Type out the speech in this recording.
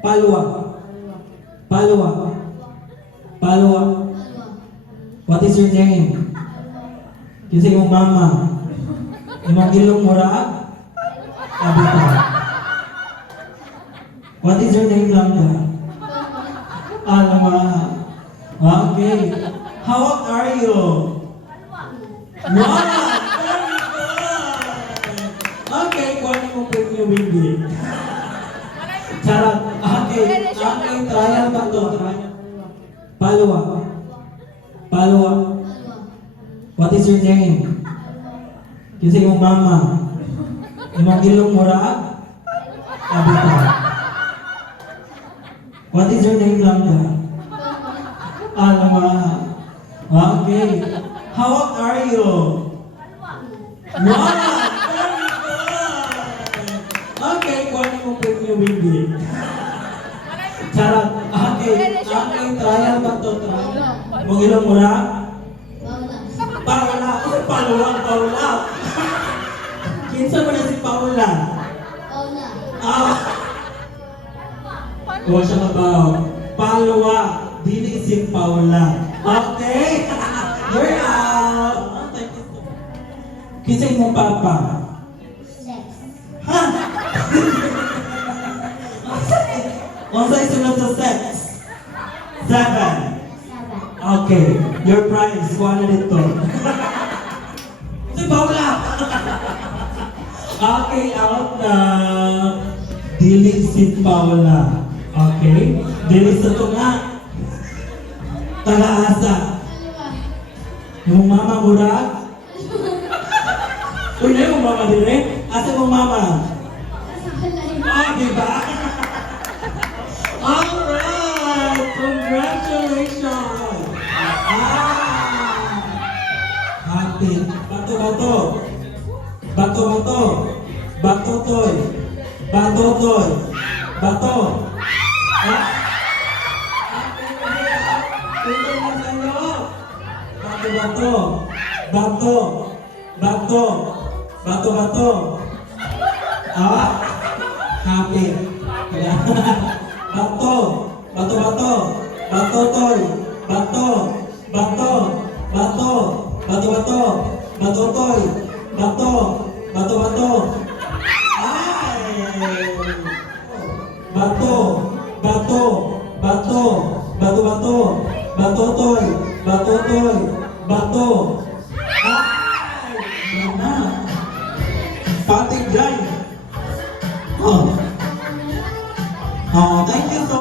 Palwa. Palwa. Palwa. What is your name? Kasi yung mama. Imong ilong mura? Abita. What is your name, Langga? Alma. Okay. How old are you? Wow! Very good! Okay, kuha mo po yung windy. Charot. Okay. Okay, trial ba to? Trial. Palwa. Palwa. What is your name? Kasi yung mama. Imong ilong mura? Abita. What is your name, Langga? Alma. Okay. How old are you? Wow! Very good! Okay, kuha mo po yung windy. Charot. Okay. Okay, trial ba to? Trial. Imong ilong mura? Paula. Paula. Kinsa mo na si Paula? Kuha siya mabaw. Palwa. Dili si Paula. Okay? You're out. Kinsa mo papa? Ha? Unsay sunod sa sex? 7. Okay. Your prize. Kuha na dito. Si Paula. Okay, out na. Dili si Paula. Okay? Dili sa ito nga. Taga-asa. Yung mama mura? Uy, na yung mama din eh. Asa yung mama? Diba? Alright! Congratulations! Happy. Bato. Bato toy. Bato. Ito na sa'yo. Bato. Happy. Bato toy. Bato. Ay! Bato. Ay! Mama. Patigay. Oh, thank you so